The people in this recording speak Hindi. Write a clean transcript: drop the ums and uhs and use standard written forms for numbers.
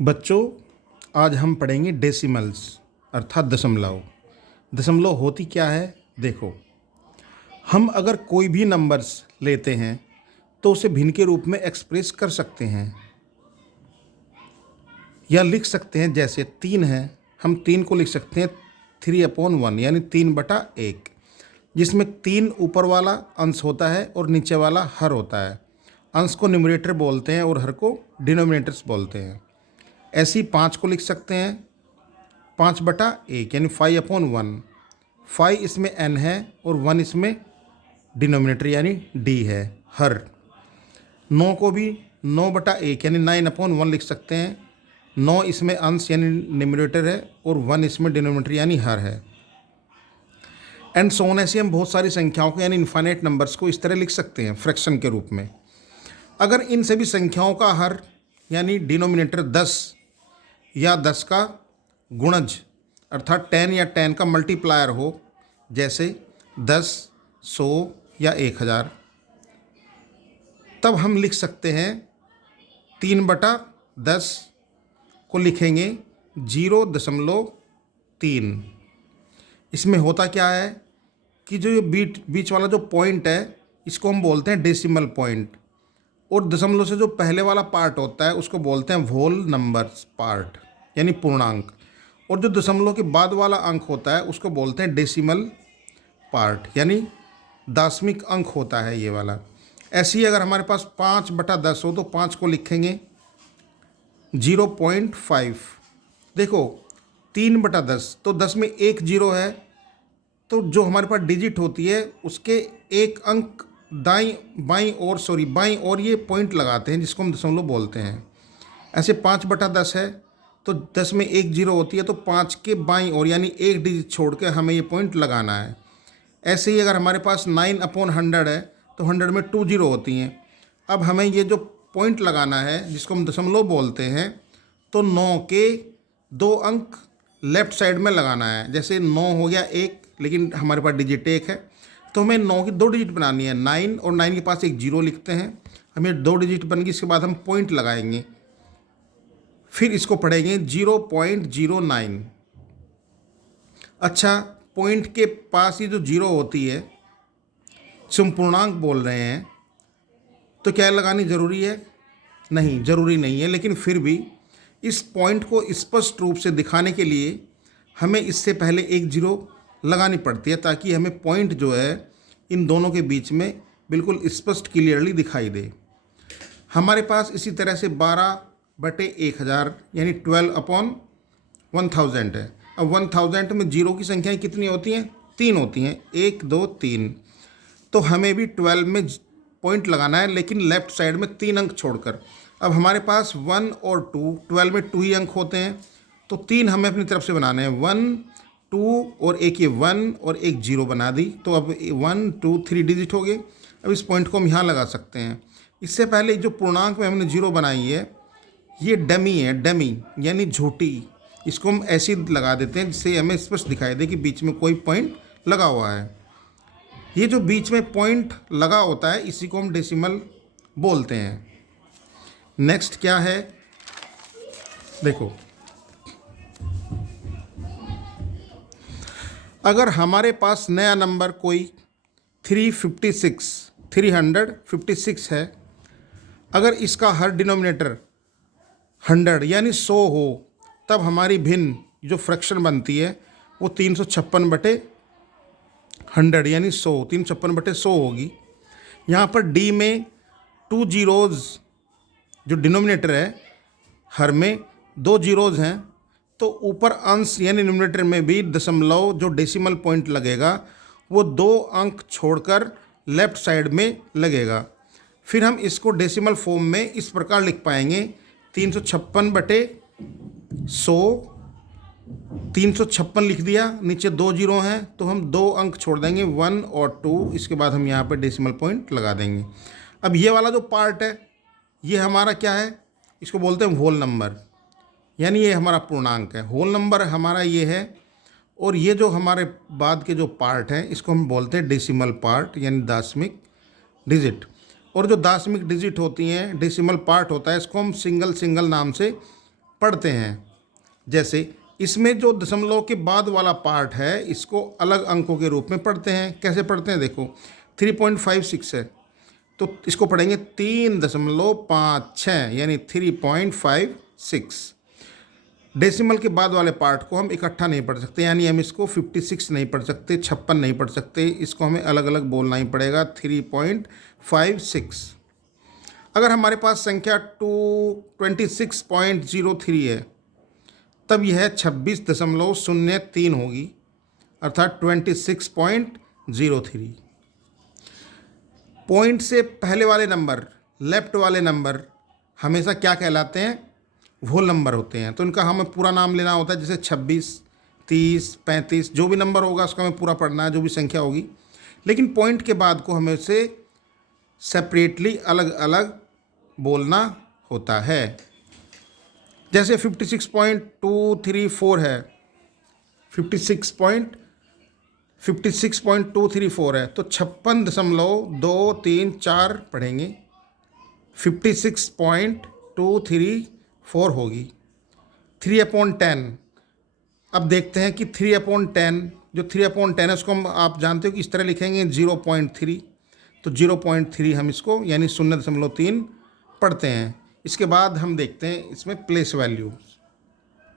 बच्चों, आज हम पढ़ेंगे डेसिमल्स अर्थात दशमलव। दशमलव होती क्या है? देखो, हम अगर कोई भी नंबर्स लेते हैं तो उसे भिन्न के रूप में एक्सप्रेस कर सकते हैं या लिख सकते हैं। जैसे 3 है, हम 3 को लिख सकते हैं 3/1 यानी 3/1, जिसमें 3 ऊपर वाला अंश होता है और नीचे वाला हर होता है। अंश को न्यूमरेटर बोलते हैं और हर को डिनोमिनेटर्स बोलते हैं। ऐसे ही 5 को लिख सकते हैं 5/1 यानी 5/1। 5 इसमें n है और 1 इसमें डिनोमिनेटर यानी d है, हर। 9 को भी 9/1 यानी 9/1 लिख सकते हैं। 9 इसमें अंश यानी न्यूमरेटर है और 1 इसमें डिनोमिनेटर यानी हर है। And so on. ऐसे हम बहुत सारी संख्याओं को यानी इनफाइनाइट नंबर्स को इस तरह लिख सकते हैं फ्रैक्शन के रूप में। अगर इन सभी संख्याओं का हर यानी डिनोमिनेटर 10 या 10 का गुणज अर्थात 10 या 10 का मल्टीप्लायर हो, जैसे 10, 100 या 1000, तब हम लिख सकते हैं 3/10 को लिखेंगे 0.3। इसमें होता क्या है कि जो ये बीच वाला जो पॉइंट है इसको हम बोलते हैं डेसिमल पॉइंट, और दशमलव से जो पहले वाला पार्ट होता है उसको बोलते हैं व्होल नंबर्स पार्ट यानी पूर्णांक, और जो दशमलव के बाद वाला अंक होता है उसको बोलते हैं डेसिमल पार्ट यानी दशमिक अंक होता है ये वाला। ऐसे ही अगर हमारे पास 5/10 हो तो 5 को लिखेंगे 0.5। देखो 3/10 तो 10 में एक जीरो है, तो जो हमारे पास डिजिट होती है उसके एक अंक बाईं ओर ये पॉइंट लगाते हैं जिसको हम दशमलव बोलते हैं। ऐसे 5/10 है तो 10 में एक जीरो होती है, तो 5 के बाईं ओर यानी एक डिजिट छोड़ के हमें ये पॉइंट लगाना है। ऐसे ही अगर हमारे पास 9/100 है तो 100 में 2 जीरो होती हैं। अब हमें ये जो पॉइंट लगाना है जिसको हम दशमलव बोलते हैं, तो 9 के 2 अंक लेफ्ट साइड में लगाना है। जैसे 9 हो गया 1, लेकिन हमारे पास डिजिट 1 है तो हमें 9 की 2 डिजिट बनानी है। 9 और 9 के पास एक जीरो लिखते हैं, हमें 2 डिजिट बन गई। इसके बाद हम पॉइंट लगाएंगे, फिर इसको पढ़ेंगे 0.09। अच्छा, पॉइंट के पास ये जो जीरो होती है जिसे हम पूर्णांक बोल रहे हैं, तो क्या लगानी ज़रूरी है? नहीं, ज़रूरी नहीं है, लेकिन फिर भी इस पॉइंट को स्पष्ट रूप से दिखाने के लिए हमें इससे पहले एक जीरो लगानी पड़ती है, ताकि हमें पॉइंट जो है इन दोनों के बीच में बिल्कुल स्पष्ट क्लियरली दिखाई दे। हमारे पास इसी तरह से 12/1000 यानी 12/1000 है। अब 1000 में जीरो की संख्याएं कितनी होती हैं? 3 होती हैं, 1, 2, 3। तो हमें भी 12 में पॉइंट लगाना है, लेकिन लेफ्ट साइड में 3 अंक छोड़कर। अब हमारे पास 1 और 2, 12 में 2 ही अंक होते हैं, तो 3 हमें अपनी तरफ से बनाने हैं। 1, 2 और एक ये 1 और एक 0 बना दी, तो अब 1, 2, 3 डिजिट हो गए। अब इस पॉइंट को हम यहाँ लगा सकते हैं। इससे पहले जो पूर्णांक में हमने 0 बनाई है ये डमी है, डमी यानी झूठी। इसको हम ऐसे लगा देते हैं जिससे हमें स्पष्ट दिखाई दे कि बीच में कोई पॉइंट लगा हुआ है। ये जो बीच में पॉइंट लगा होता है इसी को हम डेसिमल बोलते हैं। नेक्स्ट क्या है? देखो, अगर हमारे पास नया नंबर कोई 356 है, अगर इसका हर डिनोमिनेटर 100 यानी 100 हो, तब हमारी भिन्न जो फ्रैक्शन बनती है वो 356/100 यानी 100, 356/100 होगी। यहाँ पर डी में 2 जीरोज़ जो डिनोमिनेटर है, हर में 2 जीरोज़ हैं, तो ऊपर अंश यानी न्यूमरेटर में भी दशमलव जो डेसिमल पॉइंट लगेगा वो 2 अंक छोड़कर लेफ्ट साइड में लगेगा। फिर हम इसको डेसिमल फॉर्म में इस प्रकार लिख पाएंगे 356/100। 356 लिख दिया, नीचे 2 जीरो हैं तो हम 2 अंक छोड़ देंगे 1 और 2। इसके बाद हम यहाँ पर डेसिमल पॉइंट लगा देंगे। अब ये वाला जो पार्ट है ये हमारा क्या है? इसको बोलते हैं होल नंबर, यानी ये हमारा पूर्णांक है। होल नंबर हमारा ये है, और ये जो हमारे बाद के जो पार्ट हैं इसको हम बोलते हैं डेसिमल पार्ट यानी दशमिक डिजिट। और जो दशमिक डिजिट होती हैं, डेसिमल पार्ट होता है, इसको हम सिंगल नाम से पढ़ते हैं। जैसे इसमें जो दशमलव के बाद वाला पार्ट है इसको अलग अंकों के रूप में पढ़ते हैं। कैसे पढ़ते हैं देखो, 3.56 है तो इसको पढ़ेंगे 3.56 यानी 3.56। डेसिमल के बाद वाले पार्ट को हम इकट्ठा नहीं पढ़ सकते, यानी हम इसको 56 नहीं पढ़ सकते, 56 नहीं पढ़ सकते, इसको हमें अलग अलग बोलना ही पड़ेगा 3.56। अगर हमारे पास संख्या 26.03 है तब यह 26.03 होगी, अर्थात 26.03। पॉइंट से पहले वाले नंबर, लेफ्ट वाले नंबर हमेशा क्या कहलाते हैं? होल नंबर होते हैं। तो इनका हमें पूरा नाम लेना होता है, जैसे 26, 30, 35 जो भी नंबर होगा उसका हमें पूरा पढ़ना है, जो भी संख्या होगी। लेकिन पॉइंट के बाद को हमें उसे सेपरेटली अलग अलग बोलना होता है। जैसे 56.234 है, 56.234 है तो 56.234 पढ़ेंगे, 56.234 होगी। 3/10, अब देखते हैं कि 3/10, जो 3/10 है उसको हम, आप जानते हो कि इस तरह लिखेंगे 0.3, तो 0.3 हम इसको यानी 0.3 पढ़ते हैं। इसके बाद हम देखते हैं इसमें प्लेस वैल्यू।